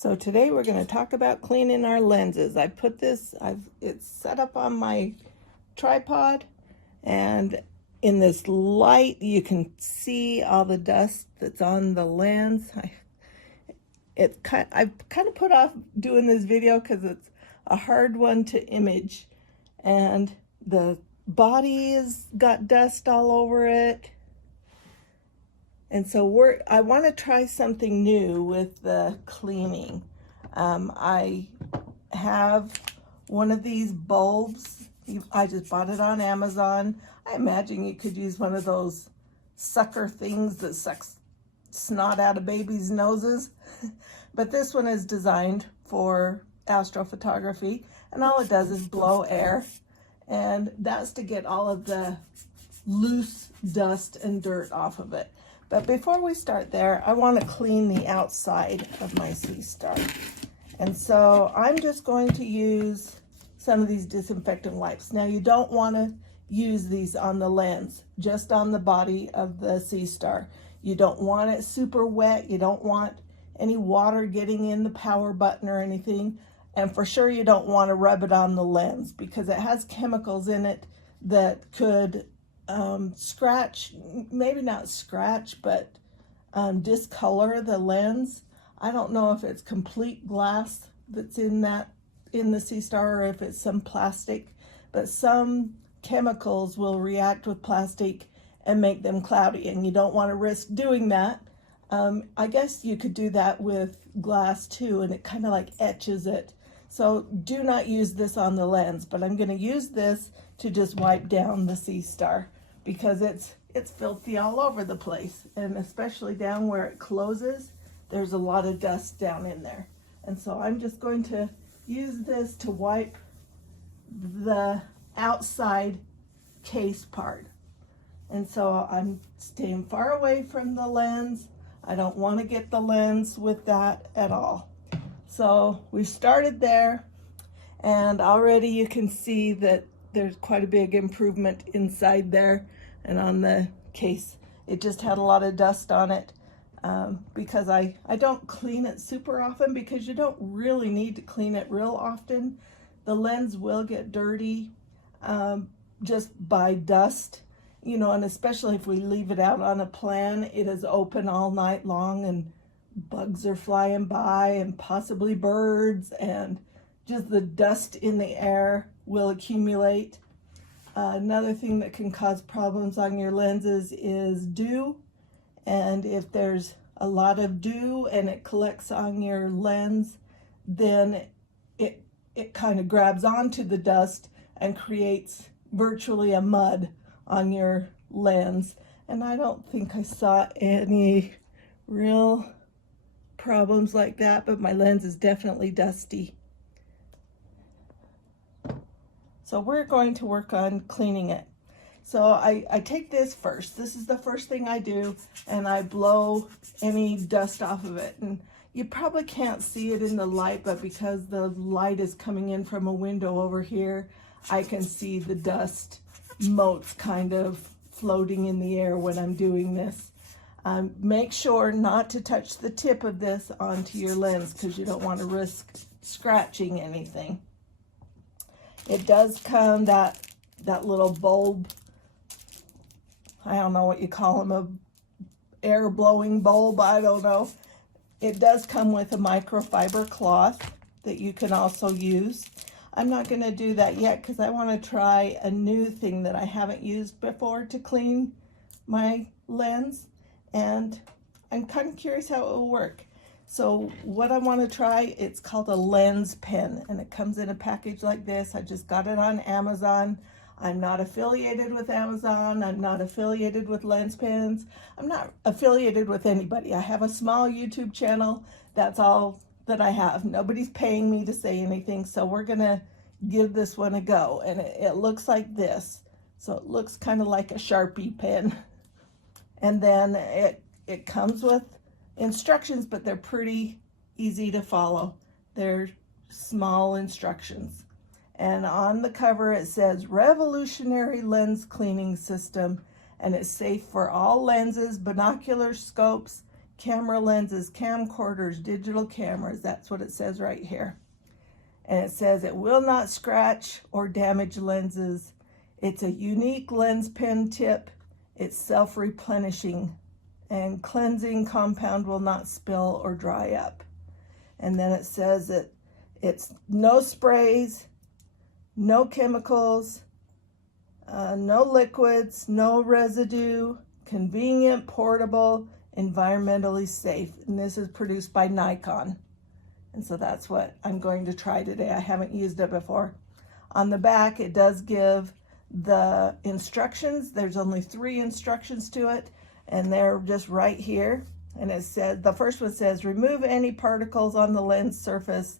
So today we're going to talk about cleaning our lenses. It's set up on my tripod, and in this light you can see all the dust that's on the lens. I've kind of put off doing this video because it's a hard one to image, and the body has got dust all over it. And so I want to try something new with the cleaning. I have one of these bulbs. I just bought it on Amazon. I imagine you could use one of those sucker things that sucks snot out of babies' noses. But this one is designed for astrophotography, and all it does is blow air. And that's to get all of the loose dust and dirt off of it. But before we start there, I want to clean the outside of my Seestar. And so I'm just going to use some of these disinfectant wipes. Now, you don't want to use these on the lens, just on the body of the Seestar. You don't want it super wet. You don't want any water getting in the power button or anything. And for sure, you don't want to rub it on the lens because it has chemicals in it that could scratch, maybe not scratch, but discolor the lens. I don't know if it's complete glass that's in the Seestar or if it's some plastic, but some chemicals will react with plastic and make them cloudy, and you don't want to risk doing that. I guess you could do that with glass too, and it kind of like etches it. So do not use this on the lens, but I'm going to use this to just wipe down the Seestar, because it's filthy all over the place, and especially down where it closes, there's a lot of dust down in there. And so I'm just going to use this to wipe the outside case part. And so I'm staying far away from the lens. I don't want to get the lens with that at all. So we started there, and already you can see that there's quite a big improvement inside there, and on the case it just had a lot of dust on it, because I don't clean it super often, because you don't really need to clean it real often. The lens will get dirty just by dust, you know, and especially if we leave it out on a plan, it is open all night long and bugs are flying by and possibly birds, and just the dust in the air will accumulate. Another thing that can cause problems on your lenses is dew, and if there's a lot of dew and it collects on your lens, then it kind of grabs onto the dust and creates virtually a mud on your lens. And I don't think I saw any real problems like that, but my lens is definitely dusty. So we're going to work on cleaning it. So I take this first. This is the first thing I do, and I blow any dust off of it. And you probably can't see it in the light, but because the light is coming in from a window over here, I can see the dust motes kind of floating in the air when I'm doing this. Make sure not to touch the tip of this onto your lens, because you don't want to risk scratching anything. It does come, that little bulb, I don't know what you call them, a air blowing bulb, I don't know. It does come with a microfiber cloth that you can also use. I'm not going to do that yet because I want to try a new thing that I haven't used before to clean my lens, and I'm kind of curious how it will work. So what I want to try, it's called a lens pen, and it comes in a package like this. I just got it on Amazon. I'm not affiliated with Amazon. I'm not affiliated with Lens Pens. I'm not affiliated with anybody. I have a small YouTube channel. That's all that I have. Nobody's paying me to say anything, so we're gonna give this one a go. And it looks like this. So it looks kind of like a Sharpie pen. And then it comes with instructions, but they're pretty easy to follow. They're small instructions. And on the cover it says revolutionary lens cleaning system, and it's safe for all lenses, binocular scopes, camera lenses, camcorders, digital cameras. That's what it says right here. And it says it will not scratch or damage lenses. It's a unique lens pen tip. It's self-replenishing, and cleansing compound will not spill or dry up. And then it says that it's no sprays, no chemicals, no liquids, no residue, convenient, portable, environmentally safe. And this is produced by Nikon. And so that's what I'm going to try today. I haven't used it before. On the back, it does give the instructions. There's only 3 instructions to it, and they're just right here. And it says, the first one says, remove any particles on the lens surface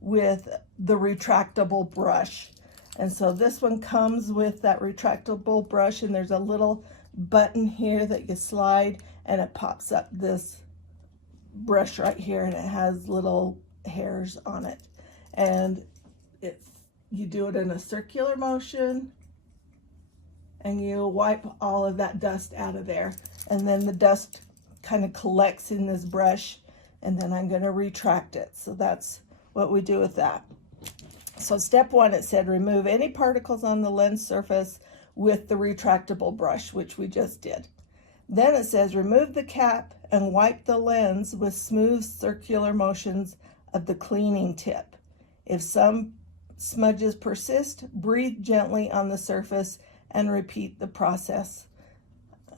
with the retractable brush. And so this one comes with that retractable brush, and there's a little button here that you slide, and it pops up this brush right here, and it has little hairs on it. And you do it in a circular motion, and you wipe all of that dust out of there. And then the dust kind of collects in this brush, and then I'm going to retract it. So that's what we do with that. So step 1, it said remove any particles on the lens surface with the retractable brush, which we just did. Then it says remove the cap and wipe the lens with smooth circular motions of the cleaning tip. If some smudges persist, breathe gently on the surface and repeat the process.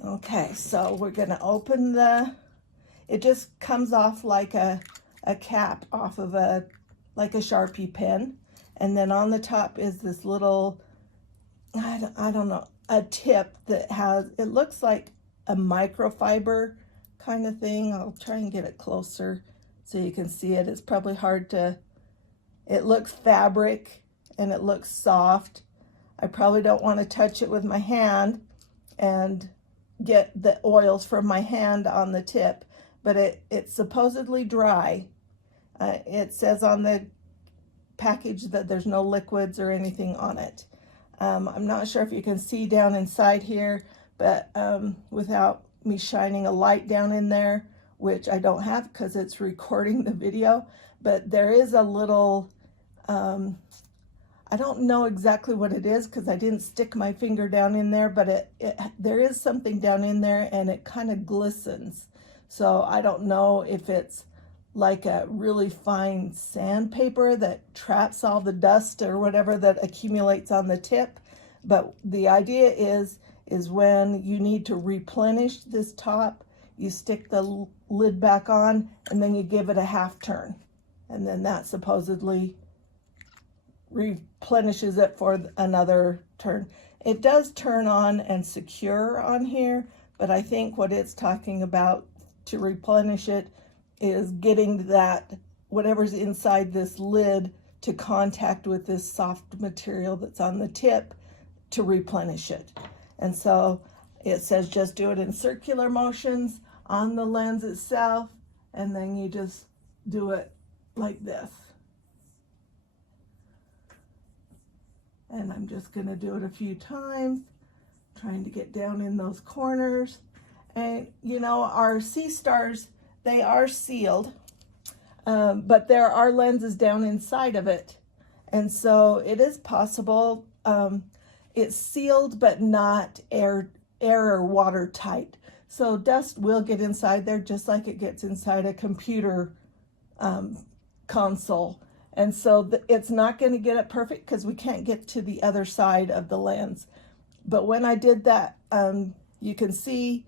Okay, so we're going to open it just comes off like a cap off of like a Sharpie pen. And then on the top is this little, I don't know, a tip that has, it looks like a microfiber kind of thing. I'll try and get it closer so you can see it. It's probably hard to, it looks fabric and it looks soft. I probably don't want to touch it with my hand and get the oils from my hand on the tip, but it's supposedly dry. It says on the package that there's no liquids or anything on it. I'm not sure if you can see down inside here, but without me shining a light down in there, which I don't have because it's recording the video, but there is a little, I don't know exactly what it is because I didn't stick my finger down in there, but there is something down in there and it kind of glistens. So I don't know if it's like a really fine sandpaper that traps all the dust or whatever that accumulates on the tip. But the idea is when you need to replenish this top, you stick the lid back on and then you give it a half turn. And then that supposedly replenishes it for another turn. It does turn on and secure on here, but I think what it's talking about to replenish it is getting that whatever's inside this lid to contact with this soft material that's on the tip to replenish it. And so it says just do it in circular motions on the lens itself, and then you just do it like this. And I'm just going to do it a few times, trying to get down in those corners. And you know, our Seestars, they are sealed, but there are lenses down inside of it. And so it is possible, it's sealed but not air or watertight. So dust will get inside there just like it gets inside a computer console. And so it's not going to get it perfect because we can't get to the other side of the lens. But when I did that, you can see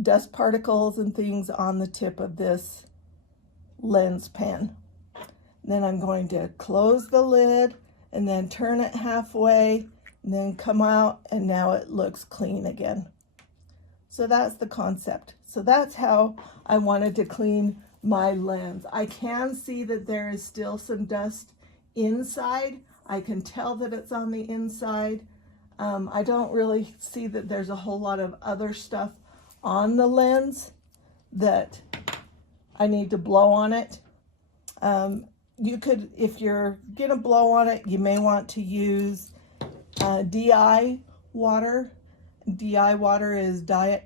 dust particles and things on the tip of this lens pen. Then I'm going to close the lid and then turn it halfway and then come out, and now it looks clean again. So that's the concept. So that's how I wanted to clean my lens. I can see that there is still some dust inside. I can tell that it's on the inside. I don't really see that there's a whole lot of other stuff on the lens that I need to blow on it. You could, if you're gonna blow on it, you may want to use DI water. DI water is I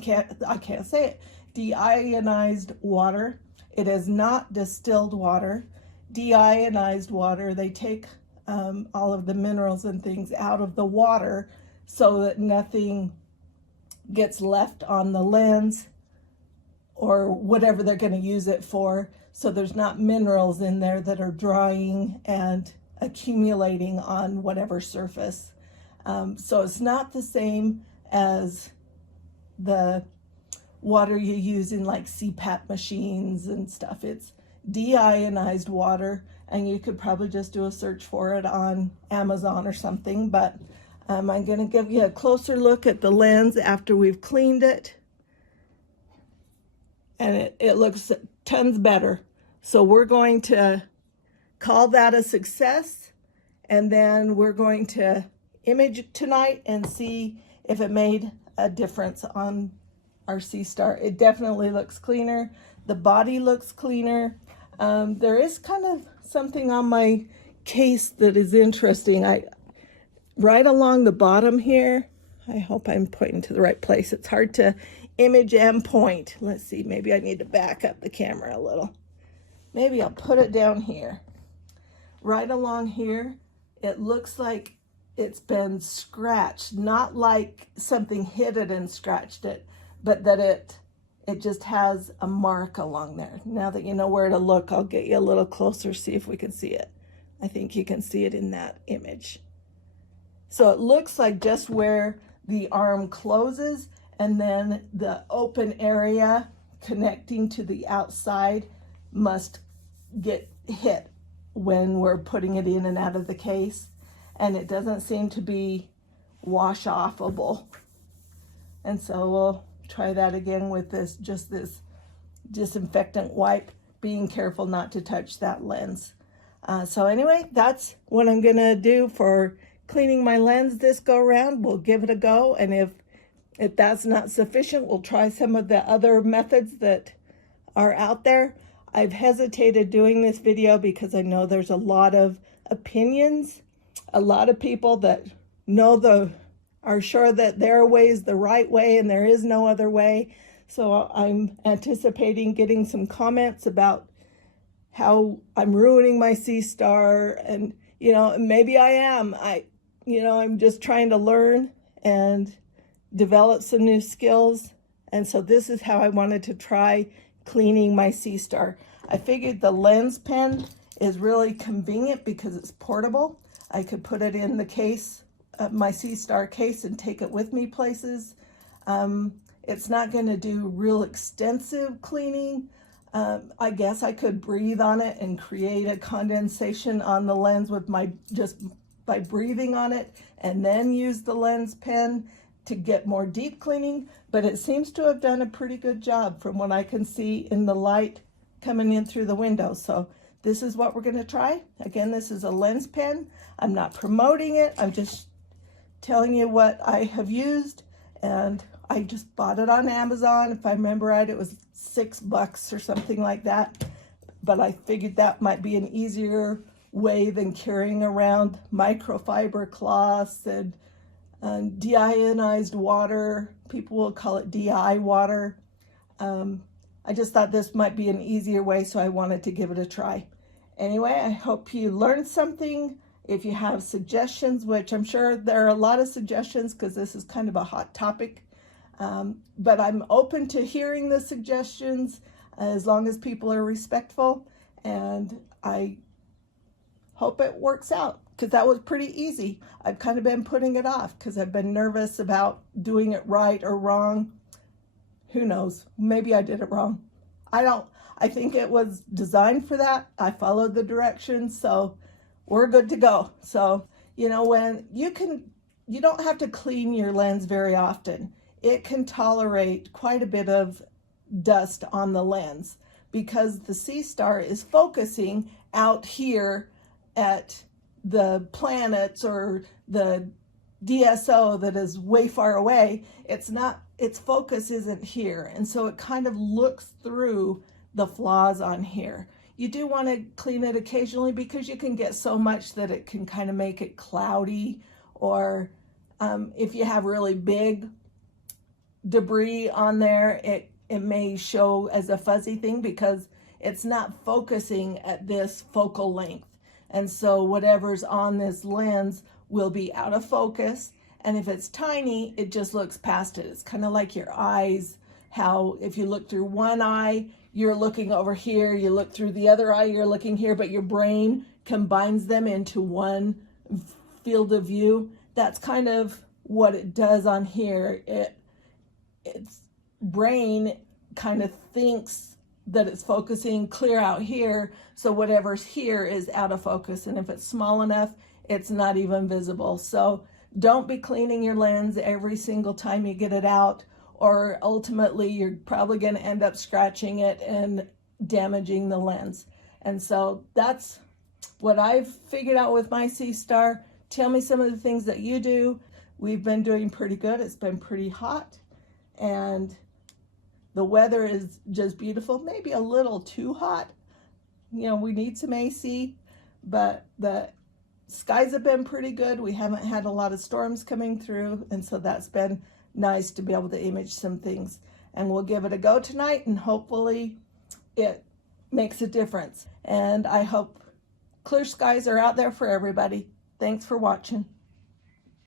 can't say it. deionized water. It is not distilled water. Deionized water, they take all of the minerals and things out of the water so that nothing gets left on the lens or whatever they're going to use it for. So there's not minerals in there that are drying and accumulating on whatever surface. So it's not the same as the water you use in like CPAP machines and stuff. It's deionized water, and you could probably just do a search for it on Amazon or something. But I'm going to give you a closer look at the lens after we've cleaned it. And it looks tons better. So we're going to call that a success, and then we're going to image it tonight and see if it made a difference on our Seestar. It definitely looks cleaner. The body looks cleaner. There is kind of something on my case that is interesting. Right along the bottom here, I hope I'm pointing to the right place. It's hard to image and point. Let's see, maybe I need to back up the camera a little. Maybe I'll put it down here. Right along here, it looks like it's been scratched, not like something hit it and scratched it, but that it just has a mark along there. Now that you know where to look, I'll get you a little closer, see if we can see it. I think you can see it in that image. So it looks like just where the arm closes, and then the open area connecting to the outside must get hit when we're putting it in and out of the case. And it doesn't seem to be wash offable. And so we'll try that again with this disinfectant wipe, being careful not to touch that lens. So anyway, that's what I'm gonna do for cleaning my lens this go around. We'll give it a go, and if that's not sufficient, we'll try some of the other methods that are out there. I've hesitated doing this video because I know there's a lot of opinions, a lot of people that are sure that their way is the right way and there is no other way. So I'm anticipating getting some comments about how I'm ruining my Seestar, and maybe I am. I'm just trying to learn and develop some new skills. And so this is how I wanted to try cleaning my Seestar. I figured the lens pen is really convenient because it's portable. I could put it in the case, my Seestar case, and take it with me places. It's not going to do real extensive cleaning. I guess I could breathe on it and create a condensation on the lens with just by breathing on it, and then use the lens pen to get more deep cleaning. But it seems to have done a pretty good job from what I can see in the light coming in through the window. So this is what we're going to try. Again, this is a lens pen. I'm not promoting it. I'm just telling you what I have used, and I just bought it on Amazon. If I remember right, it was $6 or something like that. But I figured that might be an easier way than carrying around microfiber cloths and deionized water. People will call it DI water. I just thought this might be an easier way, so I wanted to give it a try. Anyway, I hope you learned something. If you have suggestions, which I'm sure there are a lot of suggestions because this is kind of a hot topic, but I'm open to hearing the suggestions as long as people are respectful, and I hope it works out because that was pretty easy. I've kind of been putting it off because I've been nervous about doing it right or wrong. Who knows? Maybe I did it wrong. I think it was designed for that. I followed the directions, so we're good to go. So, when you don't have to clean your lens very often. It can tolerate quite a bit of dust on the lens because the Seestar is focusing out here at the planets or the DSO that is way far away. Its focus isn't here, and so it kind of looks through the flaws on here. You do want to clean it occasionally because you can get so much that it can kind of make it cloudy, or if you have really big debris on there, it may show as a fuzzy thing because it's not focusing at this focal length. And so whatever's on this lens will be out of focus. And if it's tiny, it just looks past it. It's kind of like your eyes, how if you look through one eye, you're looking over here, you look through the other eye, you're looking here, but your brain combines them into one field of view. That's kind of what it does on here. Its brain kind of thinks that it's focusing clear out here, so whatever's here is out of focus, and if it's small enough, it's not even visible. So don't be cleaning your lens every single time you get it out, or ultimately you're probably going to end up scratching it and damaging the lens. And so that's what I've figured out with my Seestar. Tell me some of the things that you do. We've been doing pretty good. It's been pretty hot, and the weather is just beautiful, maybe a little too hot. You know, we need some AC, but the skies have been pretty good. We haven't had a lot of storms coming through, and so that's been nice to be able to image some things. And we'll give it a go tonight, and hopefully it makes a difference. And I hope clear skies are out there for everybody. Thanks for watching.